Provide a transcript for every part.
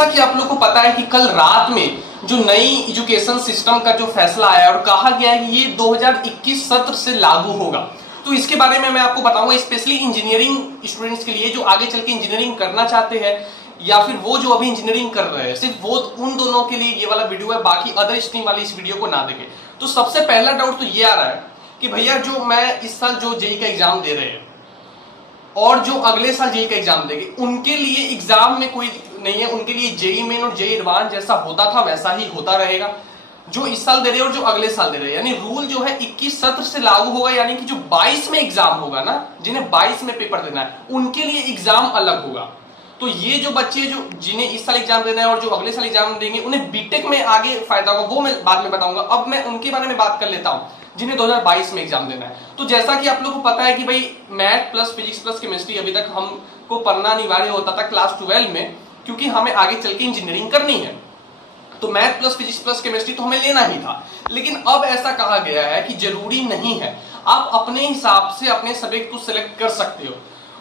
जैसा कि आप लोग को पता है कि कल रात में जो नई एजुकेशन सिस्टम का जो फैसला आया और कहा गया है कि ये 2021 सत्र से लागू होगा, तो इसके बारे में मैं आपको बताऊंगा, स्पेशली इंजीनियरिंग स्टूडेंट्स के लिए जो आगे चल के इंजीनियरिंग करना चाहते हैं या फिर वो जो अभी इंजीनियरिंग कर रहे हैं, सिर्फ वो उन दोनों के लिए ये वाला वीडियो है, बाकी अदर स्ट्रीम वाले इस वीडियो को ना देखें। तो सबसे पहला डाउट तो ये आ रहा है कि भैया जो मैं इस साल जो जेईई का एग्जाम दे रहे हैं और जो अगले साल जेईई का एग्जाम देंगे, उनके लिए एग्जाम में कोई नहीं है, उनके लिए जेईई मेन और जेईई एडवांस जैसा होता था वैसा ही होता रहेगा, जो इस साल दे रहे हैं और जो अगले साल दे रहे हैं। यानी रूल जो है 21 सत्र से लागू होगा, यानी कि जो 22 में एग्जाम होगा ना, जिन्हें 22 में पेपर देना है, उनके लिए एग्जाम अलग होगा। तो ये जो बच्चे जो जिन्हें इस साल एग्जाम देना है और जो अगले साल एग्जाम देंगे, उन्हें बीटेक में आगे फायदा होगा, वो मैं बाद में बताऊंगा। अब मैं उनके बारे में बात कर लेता हूं जिन्हें 2022 में एग्जाम देना है। तो जैसा कि आप लोग को पता है कि भाई math plus physics plus chemistry अभी तक हमको पढ़ना अनिवार्य होता था क्लास 12 में, क्योंकि हमें आगे चल के इंजीनियरिंग करनी है, तो math plus physics plus chemistry तो हमें लेना ही था। लेकिन अब ऐसा कहा गया है कि जरूरी नहीं है, आप अपने हिसाब से अपने सब्जेक्ट को सिलेक्ट कर सकते हो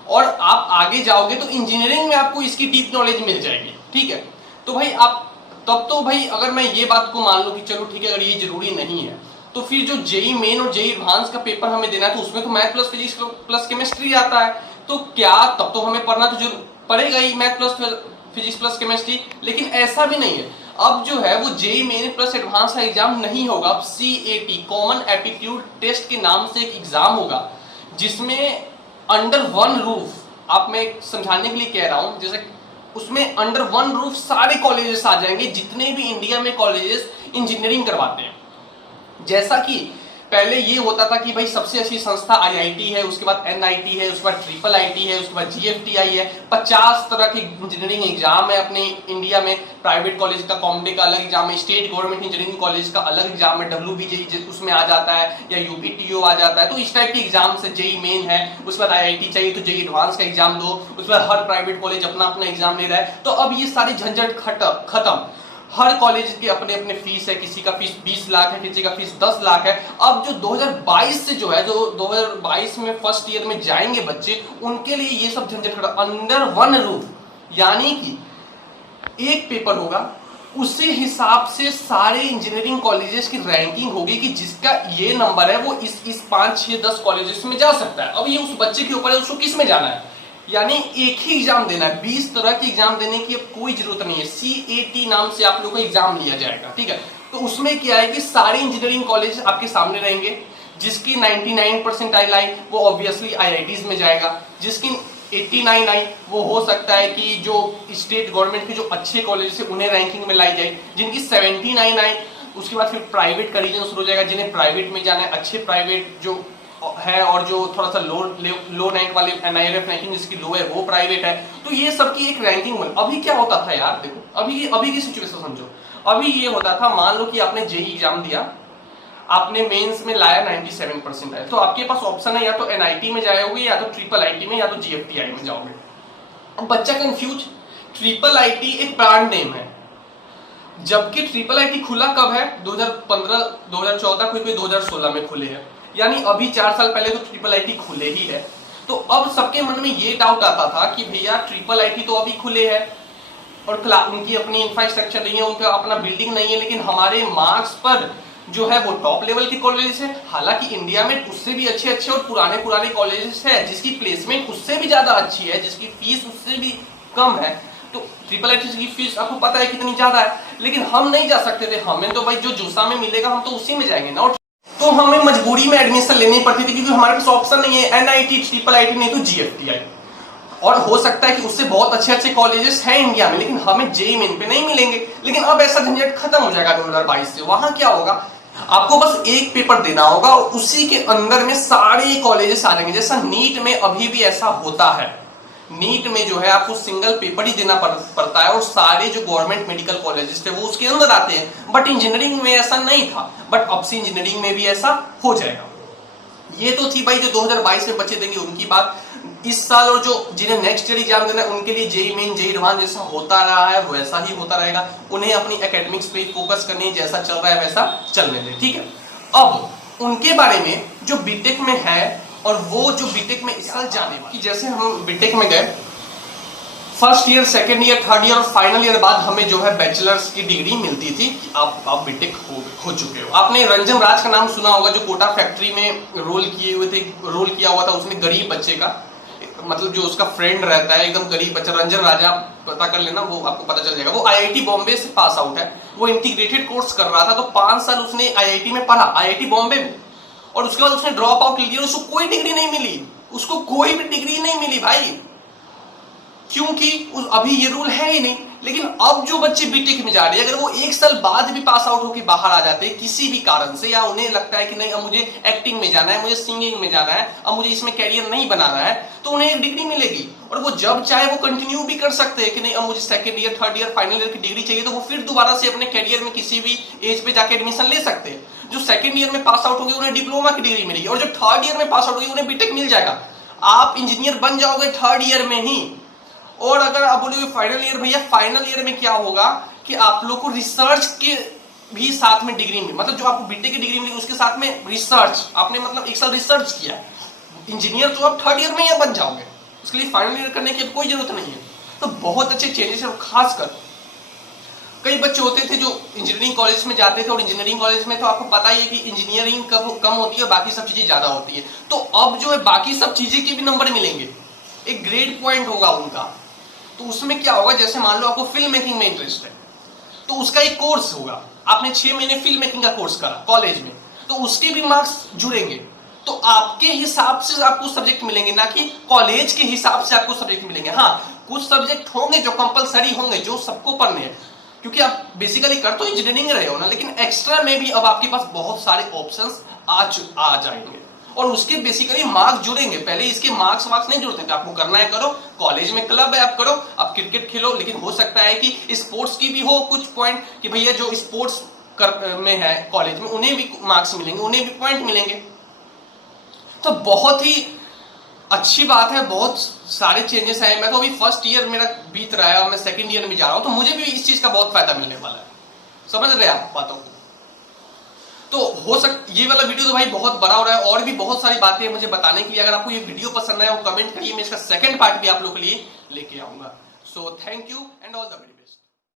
और आप आगे जाओगे तो इंजीनियरिंग में आपको इसकी डीप नॉलेज मिल जाएगी। ठीक है, तो भाई आप तब तो भाई अगर मैं ये बात को मान लूं कि चलो ठीक है, अगर ये जरूरी नहीं है, तो फिर जो जेईई मेन और जेईई एडवांस का पेपर हमें देना है, तो उसमें तो math plus physics plus chemistry आता है, तो क्या तब तो हमें पढ़ना तो जरूर पड़ेगा ही, math plus physics plus chemistry. लेकिन ऐसा भी नहीं है, अब जो है वो जेईई मेन प्लस एडवांस का एग्जाम नहीं होगा, अब सीएटी कॉमन एप्टीट्यूड टेस्ट के नाम से एक एग्जाम होगा, जिसमें अंडर वन रूफ, आप मैं समझाने के लिए कह रहा हूं, जैसे उसमें अंडर वन रूफ सारे कॉलेजेस आ जाएंगे जितने भी इंडिया में कॉलेजेस इंजीनियरिंग करवाते हैं। जैसा कि पहले ये होता था कि भाई सबसे अच्छी संस्था आईआईटी है, उसके बाद एनआईटी है, उसके बाद ट्रिपल आईटी है, उसके बाद जीएफटीआई है, 50 तरह के इंजीनियरिंग एग्जाम है अपने इंडिया में। प्राइवेट कॉलेज का कॉम्डे का अलग एग्जाम है, स्टेट गवर्नमेंट इंजीनियरिंग कॉलेज का अलग एग्जाम है, डब्ल्यूबीजेई उसमें आ जाता है या यूपीटीओ आ जाता है। तो इस टाइप के एग्जाम से जेईई मेन है, उसके बाद आईआईटी चाहिए तो जेईई एडवांस का एग्जाम दो, उसके बाद हर प्राइवेट कॉलेज अपना अपना एग्जाम ले रहा है। तो अब ये सारी झंझट खत्म, हर कॉलेज की अपने अपने फीस है, किसी का फीस 20 लाख है, किसी का फीस 10 लाख है। अब जो 2022 से जो है, जो 2022 में फर्स्ट ईयर में जाएंगे बच्चे, उनके लिए ये सब झंझट खत्म, अंडर वन रूफ, यानी कि एक पेपर होगा, उसी हिसाब से सारे इंजीनियरिंग कॉलेजेस की रैंकिंग होगी कि जिसका ये नंबर है वो इस 5, 6, 10 कॉलेजेस में जा सकता है। अब ये उस बच्चे के ऊपर है उसको किस में जाना है, यानी एक ही एग्जाम देना है, 20 तरह के एग्जाम देने की अब कोई जरूरत नहीं है। सीएटी नाम से आप लोग का एग्जाम लिया जाएगा, ठीक है। तो उसमें क्या है कि सारे इंजीनियरिंग कॉलेज आपके सामने रहेंगे, जिसकी 99 परसेंटाइल आई वो ऑब्वियसली आईआईटीज में जाएगा, जिसकी 89 आई वो हो सकता है कि जो स्टेट गवर्नमेंट के जो अच्छे कॉलेज है उन्हें रैंकिंग में लाई जाए, जिनकी 79 आई उसके बाद फिर प्राइवेट का रीजन शुरू हो जाएगा, जिन्हें प्राइवेट में जाना है, अच्छे प्राइवेट जो है, और जो थोड़ा सा लो रैंक वाले एनआईआरएफ रैंकिंग जिसकी लो है वो प्राइवेट है। तो ये सबकी एक रैंकिंग बन। अभी क्या होता था यार, देखो अभी की सिचुएशन समझो। अभी ये होता था, मान लो कि आपने जेईई एग्जाम दिया, आपने मेंस में लाया 97 परसेंटाइल, तो आपके पास ऑप्शन है या तो एनआईटी में जाओगे, या तो ट्रिपल आईटी में, या तो जीएफटीआई में जाओगे। अब बच्चा कंफ्यूज, ट्रिपल आईटी एक ब्रांड नेम है, जबकि ट्रिपल आईटी खुला कब है, 2015 2014, कोई 2016 में खुले हैं, यानी अभी 4 साल पहले तो ट्रिपल आईटी खुले ही है। तो अब सबके मन में ये डाउट आता था कि भैया ट्रिपल आईटी तो अभी खुले है और उनकी अपनी इंफ्रास्ट्रक्चर नहीं है, उनका अपना बिल्डिंग नहीं है, लेकिन हमारे मार्क्स पर जो है वो टॉप लेवल के कॉलेजेस है। हालांकि इंडिया में उससे भी अच्छे अच्छे और पुराने कॉलेजेस है, जिसकी प्लेसमेंट उससे भी ज्यादा अच्छी है, जिसकी फीस उससे भी कम है। तो ट्रिपल आईटी की फीस आपको पता है कितनी ज्यादा है, लेकिन हम नहीं जा सकते थे। हमें तो भाई जो जूसा में मिलेगा हम तो उसी में जाएंगे ना, तो हमें मजबूरी में एडमिशन लेनी पड़ती थी, क्योंकि हमारे पास ऑप्शन नहीं है एनआईटी ट्रिपल आईटी नहीं तो जीएफटीआई। और हो सकता है कि उससे बहुत अच्छे अच्छे कॉलेजेस हैं इंडिया में, लेकिन हमें जेईई मेन पे नहीं मिलेंगे। लेकिन अब ऐसा झंझट खत्म हो जाएगा 2022 से। वहां क्या होगा, आपको बस एक पेपर देना होगा और उसी के अंदर में सारे कॉलेजेस आ जाएंगे। जैसा नीट में अभी भी ऐसा होता है, नीट में जो है आपको सिंगल पेपर ही देना पड़ता है और सारे जो गवर्नमेंट मेडिकल कॉलेजेस थे वो उसके अंदर आते हैं। बट इंजीनियरिंग में ऐसा नहीं था, बट अब से इंजीनियरिंग में भी ऐसा हो जाएगा। ये तो थी भाई जो 2022 में बच्चे देंगे उनकी बात। इस साल और जो जिन्हें नेक्स्ट ईयर एग्जाम देना है उनके लिए जेईई मेन जेईई एडवांस जैसा होता रहा है वैसा ही होता रहेगा। उन्हें अपनी एकेडमिक्स पे फोकस करनी, जैसा चल रहा है वैसा चलने दें, ठीक है। अब उनके बारे में जो बीटेक में है और वो जो बीटेक में इस साल जाने, कि जैसे हम बीटेक में गए, first year, second year, third year और फाइनल ईयर बाद हमें जो है बैचलर्स की डिग्री मिलती थी कि आप बीटेक हो चुके हो। आपने रंजन राज का नाम सुना होगा, जो कोटा फैक्ट्री में रोल किया हुआ था उसने, गरीब बच्चे का, मतलब जो उसका फ्रेंड रहता है एकदम गरीब बच्चा, रंजन राजा, पता कर लेना, वो आपको पता चल जाएगा। वो आईआईटी बॉम्बे से पास आउट है, वो इंटीग्रेटेड कोर्स कर रहा था, तो 5 साल उसने आईआईटी में पढ़ा, आईआईटी बॉम्बे में, और उसके बाद उसने ड्रॉप आउट लिया, उसको कोई डिग्री नहीं मिली, उसको कोई भी डिग्री नहीं मिली भाई, क्योंकि अभी ये रूल है ही नहीं। लेकिन अब जो बच्चे बीटेक में जा रहे हैं, अगर वो 1 साल बाद भी पास आउट होकर बाहर आ जाते हैं किसी भी कारण से, या उन्हें लगता है कि नहीं अब मुझे एक्टिंग में जाना है, मुझे सिंगिंग में जाना है, अब मुझे इसमें कैरियर नहीं बनाना है, तो उन्हें एक डिग्री मिलेगी और वो जब चाहे वो कंटिन्यू भी कर सकते हैं कि नहीं अब मुझे second year, third year, final year की डिग्री चाहिए, तो वो फिर दोबारा से अपने कैरियर में किसी भी एज पे जाके एडमिशन ले सकते हैं। जो सेकंड ईयर में पास आउट होंगे उन्हें डिप्लोमा की डिग्री मिलेगी, और जो थर्ड ईयर में पास आउट होंगे उन्हें बीटेक मिल जाएगा। आप इंजीनियर बन जाओगे थर्ड ईयर में ही। और अगर आप बोलोगे फाइनल ईयर, भैया फाइनल ईयर में क्या होगा कि आप लोग को रिसर्च के भी साथ में डिग्री में, मतलब जो आपको बीटेक की डिग्री मिलेगी उसके साथ में रिसर्च, आपने मतलब 1 साल रिसर्च किया, इंजीनियर तो आप थर्ड ईयर में ही बन जाओगे, उसके लिए फाइनल ईयर करने की कोई जरूरत नहीं है। तो बहुत अच्छे चेंजेस है। खासकर कई बच्चे होते थे जो इंजीनियरिंग कॉलेज में जाते थे, और इंजीनियरिंग कॉलेज में तो आपको पता ही है कि इंजीनियरिंग कम होती है और बाकी सब चीजें ज्यादा होती है, तो अब जो है बाकी सब चीजें के भी नंबर मिलेंगे, एक ग्रेड पॉइंट होगा उनका। तो उसमें क्या होगा, जैसे मान लो आपको फिल्म मेकिंग में इंटरेस्ट है, तो उसका एक कोर्स होगा, आपने 6 महीने फिल्म मेकिंग का कोर्स करा कॉलेज में, तो उसके भी मार्क्स जुड़ेंगे, तो आपके हिसाब से आपको सब्जेक्ट मिलेंगे, ना कि कॉलेज के हिसाब से आपको सब्जेक्ट मिलेंगे। हाँ, कुछ सब्जेक्ट होंगे जो कंपलसरी होंगे, जो सबको पढ़ने हैं, क्योंकि आप बेसिकली कर तो इंजीनियरिंग रहे हो ना, लेकिन एक्स्ट्रा में भी अब आपके पास बहुत सारे ऑप्शंस आ जाएंगे, और उसके बेसिकली मार्क्स जुड़ेंगे। पहले इसके मार्क्स नहीं जुड़ते थे, आपको करना है करो, कॉलेज में क्लब है आप करो, आप क्रिकेट खेलो, लेकिन हो सकता है कि स्पोर्ट्स की भी हो कुछ पॉइंट, कि भैया जो स्पोर्ट्स में है कॉलेज में उन्हें भी मार्क्स मिलेंगे, उन्हें भी पॉइंट मिलेंगे। तो बहुत ही अच्छी बात है, बहुत सारे चेंजेस आए। मैं तो अभी फर्स्ट ईयर मेरा बीत रहा है और मैं सेकंड ईयर में जा रहा हूं, तो मुझे भी इस चीज का बहुत फायदा मिलने वाला है। समझ रहे आप बातों को? तो हो सकता ये वाला वीडियो तो भाई बहुत बड़ा हो रहा है, और भी बहुत सारी बातें मुझे बताने के लिए। अगर आपको ये वीडियो पसंद आया हो कमेंट करिए, मैं इसका सेकंड पार्ट भी आप लोगों के लिए लेके आऊंगा। So thank you and all the best.